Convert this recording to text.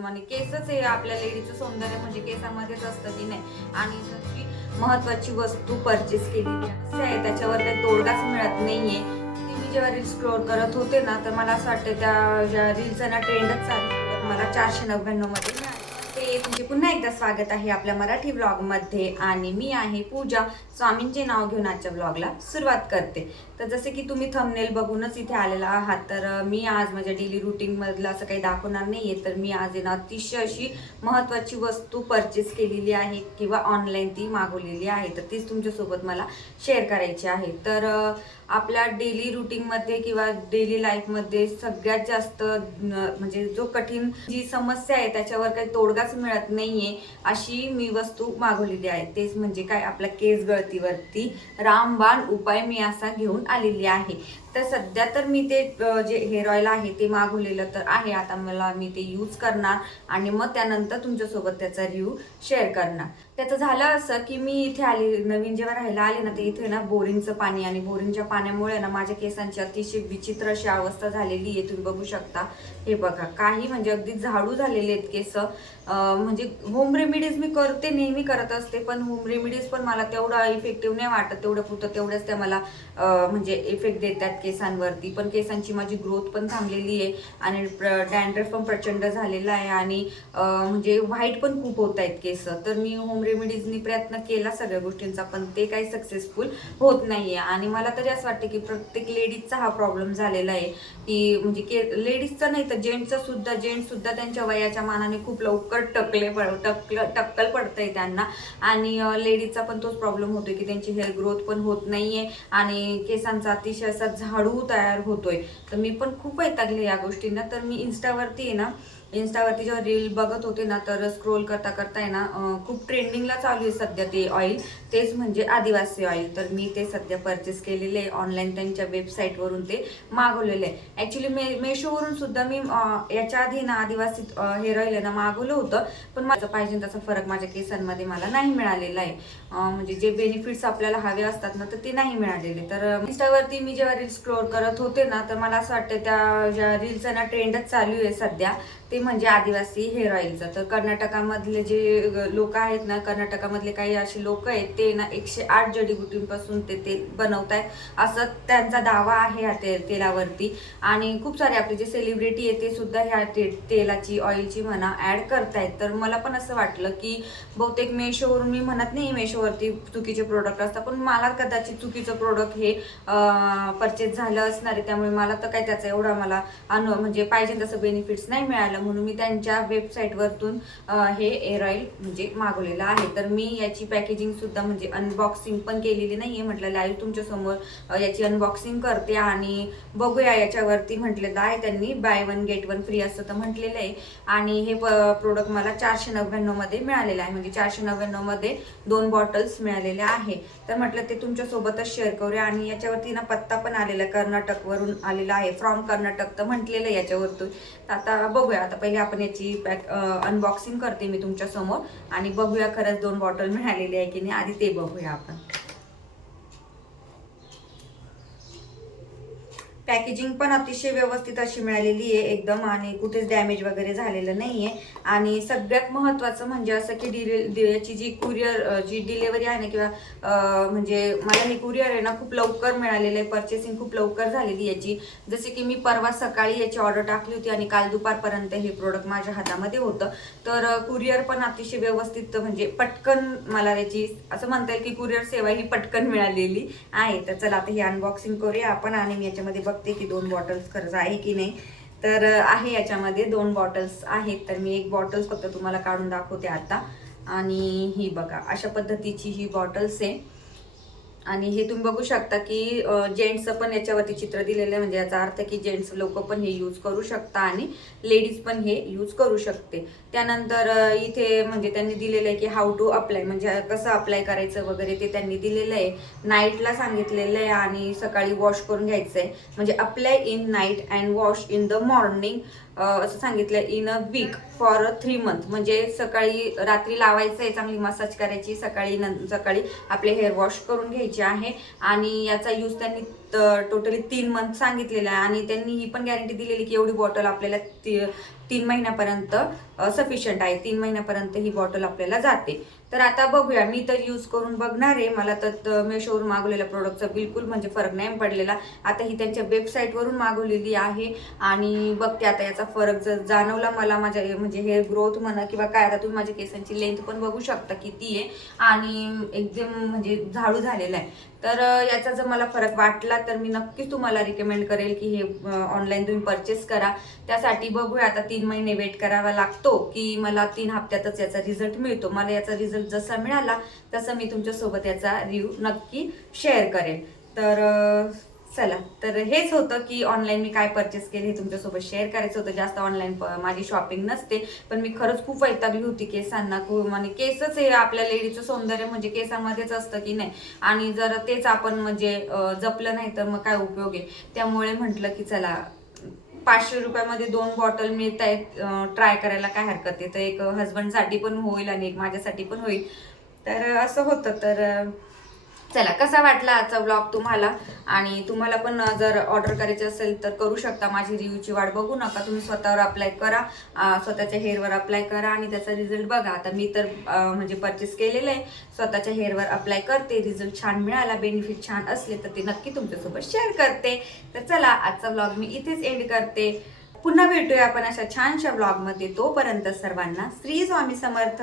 म्हणजे केसच हे आपल्या लेडीचं सौंदर्य म्हणजे केसामध्येच असतं की नाही. आणि त्याची महत्वाची वस्तू परचेस केलेली आहे. आहे त्याच्यावर काही तोडगाच मिळत नाहीये. ती मी जेव्हा रील्स स्क्रोल करत होते ना तर मला असं वाटतं त्या ज्या रील्सचा ना ट्रेंडच चालू मला चारशे नव्याण्णवमध्ये मिळाले. ते तुमचे पुन्हा एकदा स्वागत आहे आपल्या मराठी ब्लॉगमध्ये. आणि मी आहे पूजा. स्वामींचे नाव घेऊन आजच्या ब्लॉगला सुरुवात करते. तर जसे की तुम्ही थंबनेल बघूनच इथे आलेला आहात तर मी आज माझ्या डेली रुटीनमधलं असं काही दाखवणार नाही आहे तर मी आज आहे ना अतिशय अशी महत्त्वाची वस्तू परचेस केलेली आहे किंवा ऑनलाईन ती मागवलेली आहे तर तीच तुमच्यासोबत मला शेअर करायची आहे. तर आपल्या डेली रुटीनमध्ये किंवा डेली लाईफमध्ये सगळ्यात जास्त म्हणजे जो कठीण जी समस्या आहे त्याच्यावर काही तोडगाच मिळत नाही आहे अशी मी वस्तू मागवलेली आहे. तेच म्हणजे काय आपल्या केस गळतीवरती रामबाण उपाय मी असा घेऊन आलेली आहे तर सध्या तर मी ते जे हेअर ऑइल आहे ते मागवलेलं तर आहे. आता मला मी ते यूज करणार आणि मग त्यानंतर तुमच्यासोबत त्याचा रिव्ह्यू शेअर करणार. त्याचं झालं असं की मी इथे आली नवीन जेव्हा राहायला आले ना ते इथे ना बोरिंगचं पाणी आणि बोरिंगच्या पाण्यामुळे ना माझ्या केसांची अतिशय विचित्र अशी अवस्था झालेली आहे. तुम्ही बघू शकता. हे बघा काही म्हणजे अगदी झाडू झालेले आहेत केस. म्हणजे होम रेमेडीज मी करते नेहमी करत असते पण होम रेमेडीज पण मला तेवढा इफेक्टिव्ह नाही वाटत. तेवढं पुरतं तेवढंच त्या मला म्हणजे इफेक्ट देतात. केसांवरती. पण केसांची माझी ग्रोथ पण थांबलेली आहे आणि डॅन्ड्रफ पण प्रचंड झालेला आहे आणि म्हणजे व्हाईट पण खूप होत आहेत केस. तर मी होम रेमेडीजनी प्रयत्न केला सगळ्या गोष्टींचा पण ते काही सक्सेसफुल होत नाही आहे आणि मला तरी असं वाटतं की प्रत्येक लेडीजचा हा प्रॉब्लेम झालेला आहे. की म्हणजे के लेडीजचा नाही तर जेंट्सचा सुद्धा जेंट्ससुद्धा त्यांच्या वयाच्या मानाने खूप लवकर टकले पड टकल टक्कल पडतंय त्यांना. आणि लेडीजचा पण तोच प्रॉब्लेम होतो की त्यांची हेअर ग्रोथ पण होत नाही आहे आणि केसांचा अतिशय असा झा झाडू तयार होतोय. तर मी पण खूप वैतागले या गोष्टींना. तर मी इन्स्टावरती आहे ना इन्स्टावरती जेव्हा रील बघत होते ना तर स्क्रोल करता करता आहे ना खूप ट्रेंडिंगला चालू आहे सध्या ते ऑइल तेच म्हणजे आदिवासी ऑइल तर मी ते सध्या परचेस केलेले आहे. ऑनलाईन त्यांच्या वेबसाईटवरून ते मागवलेले आहे. ॲक्च्युली मे मेशोवरून सुद्धा मी याच्या आधी ना आदिवासी हेअर ऑइल आहे ना मागवलं होतं. पण माझं पाहिजे तसा फरक माझ्या केसांमध्ये मला नाही मिळालेला आहे. म्हणजे जे बेनिफिट्स आपल्याला हवे असतात ना तर ते नाही मिळालेले. तर इन्स्टावरती मी जेव्हा रील स्क्रोल करत होते ना तर मला असं वाटतं त्या ज्या रीलचा ना ट्रेंडच चालू आहे सध्या. ते म्हणजे आदिवासी हेअर ऑइलचं तर कर्नाटकामधले जे लोक आहेत ना कर्नाटकामधले काही असे लोक आहेत ते ना एकशे आठ जडीबुटींपासून ते तेल बनवत आहेत असं त्यांचा दावा आहे ह्या ते तेलावरती. आणि खूप सारे आपले जे सेलिब्रिटी आहे ते सुद्धा ह्या ते तेलाची ऑइलची म्हणा ॲड करतायत. तर मला पण असं वाटलं की बहुतेक मेशोवरून मी म्हणत नाही मेशोवरती चुकीचे प्रोडक्ट असतात पण मला कदाचित चुकीचं प्रोडक्ट हे परचेस झालं असणार आहे. त्यामुळे मला तर काय त्याचा एवढा मला अनु म्हणजे पाहिजे तसं बेनिफिट्स नाही मिळालं. म्हणून मी त्यांच्या वेबसाईटवरतून हे एअर ऑइल म्हणजे मागवलेलं आहे. तर मी याची पॅकेजिंगसुद्धा म्हणजे अनबॉक्सिंग पण केलेली नाही आहे म्हटलं लाईव्ह तुमच्यासमोर याची अनबॉक्सिंग करते आणि बघूया याच्यावरती म्हटलेलं आहे त्यांनी. Buy one get one free असं तर म्हटलेलं आहे. आणि हे प्रोडक्ट मला चारशे नव्याण्णवमध्ये मिळालेलं आहे. म्हणजे चारशे नव्याण्णवमध्ये दोन बॉटल्स मिळालेल्या आहे. तर म्हटलं ते तुमच्यासोबतच शेअर करूया. आणि याच्यावरती ना पत्ता पण आलेला आहे कर्नाटकवरून आलेला आहे. फ्रॉम कर्नाटक तर म्हटलेलं आहे याच्यावरतून. आता बघूया. आता पहिले आपण याची पॅक अनबॉक्सिंग करते मी तुमच्यासमोर. आणि बघूया खरंच दोन बॉटल मिळालेली आहे की नाही. आधी ते बघूया आपण. पॅकेजिंग पण अतिशय व्यवस्थित अशी मिळालेली आहे एकदम आणि कुठेच डॅमेज वगैरे झालेलं नाही आहे आणि सगळ्यात महत्त्वाचं म्हणजे असं की डिले डि- याची जी कुरिअर जी डिलेवरी आहे ना किंवा म्हणजे मला हे कुरिअर आहे ना खूप लवकर मिळालेलं आहे परचेसिंग खूप लवकर झालेली याची जसे की मी परवा सकाळी याची ऑर्डर टाकली होती आणि काल दुपारपर्यंत हे प्रोडक्ट माझ्या हातामध्ये होतं. तर कुरिअर पण अतिशय व्यवस्थित म्हणजे पटकन मला याची असं म्हणता येईल की कुरिअर सेवा ही पटकन मिळालेली आहे. तर चला आता ही अनबॉक्सिंग करूया आपण आणि मी याच्यामध्ये बघते की दोन बॉटल्स खरंच आहे की नाही. तर आहे याच्यामध्ये दोन बॉटल्स आहेत. तर मी एक बॉटल्स फक्त तुम्हाला काढून दाखवते आता. आणि ही बघा अशा पद्धतीची ही बॉटल्स आहे. आणि हे तुम्ही बघू शकता की जेंट्सचं पण याच्यावरती चित्र दिलेलं आहे. म्हणजे याचा अर्थ की जेंट्स लोक पण हे यूज करू शकता आणि लेडीज पण हे यूज करू शकते. त्यानंतर इथे म्हणजे त्यांनी दिलेलं आहे की हाऊ टू अप्लाय म्हणजे कसं अप्लाय करायचं वगैरे ते त्यांनी दिलेलं आहे. नाईटला सांगितलेलं आहे आणि सकाळी वॉश करून घ्यायचं आहे. म्हणजे apply in night and wash in the morning असं सांगितलं in a week for a three month म्हणजे सकाळी रात्री लावायचं आहे चांगली मसाज करायची सकाळी न सकाळी आपले हेअर वॉश करून घ्यायचे आहे. आणि याचा यूज त्यांनी तर टोटली तीन मंथ सांगितलेलं आहे. आणि त्यांनी ही पण गॅरंटी दिलेली की एवढी बॉटल आपल्याला ती तीन महिन्यापर्यंत सफिशियंट आहे. तीन महिन्यापर्यंत ही बॉटल आपल्याला जाते. तर आता बघूया. मी तर यूज करून बघणार आहे. मला तर त- मेशोवरून मागवलेल्या प्रोडक्टचा बिलकुल म्हणजे फरक नाही पडलेला. आता ही त्यांच्या वेबसाईटवरून मागवलेली आहे. आणि बघते आता याचा फरक जर जाणवला मला माझ्या म्हणजे हेअर ग्रोथ म्हणा किंवा काय आता तुम्ही माझ्या केसांची लेंथ पण बघू शकता किती आहे. आणि एकदम म्हणजे झाडू झालेला आहे. तर याचा जर मला फरक वाटला तर मी नक्कीच तुम्हाला रिकमेंड करेल की हे ऑनलाईन तुम्ही परचेस करा. त्यासाठी बघूया आता तीन महिने वेट करावा लागतो की मला तीन हप्त्यातच याचा रिझल्ट मिळतो. मला याचा रिझल्ट जसा मिळाला तसं मी तुमच्यासोबत याचा रिव्ह्यू नक्की शेअर करेन. तर चला तर हेच होतं की ऑनलाईन मी काय परचेस केले हे तुमच्यासोबत शेअर करायचं होतं. जास्त ऑनलाईन माझी शॉपिंग नसते पण मी खरंच खूप वैतागली होती केसांना. आणि केसच हे आपल्या लेडीचं सौंदर्य म्हणजे केसांमध्येच असतं की नाही. आणि जर तेच आपण म्हणजे जपलं नाही तर मग काय उपयोग आहे? त्यामुळे म्हटलं की चला पाचशे रुपयामध्ये दोन बॉटल मिळत आहेत ट्राय करायला काय हरकत आहे? तर एक हजबंडसाठी पण होईल आणि एक माझ्यासाठी पण होईल. तर असं होतं. तर चला कसा वाटला आजचा ब्लॉग तुम्हाला? आणि तुम्हाला पण जर ऑर्डर करायची असेल तर करू शकता. माझी रिव्ह्यूची वाट बघू नका. तुम्ही स्वतःवर अप्लाय करा. स्वतःच्या हेअरवर अप्लाय करा आणि त्याचा रिझल्ट बघा. आता मी तर म्हणजे परचेस केलेलं आहे. स्वतःच्या हेअरवर अप्लाय करते. रिझल्ट छान मिळाला. बेनिफिट छान असले तर ते नक्की तुमच्यासोबत शेअर करते. तर चला आजचा ब्लॉग मी इथेच एंड करते. पुन्हा भेटूया आपण अशा छानशा ब्लॉगमध्ये तोपर्यंत सर्वांना श्री स्वामी समर्थ.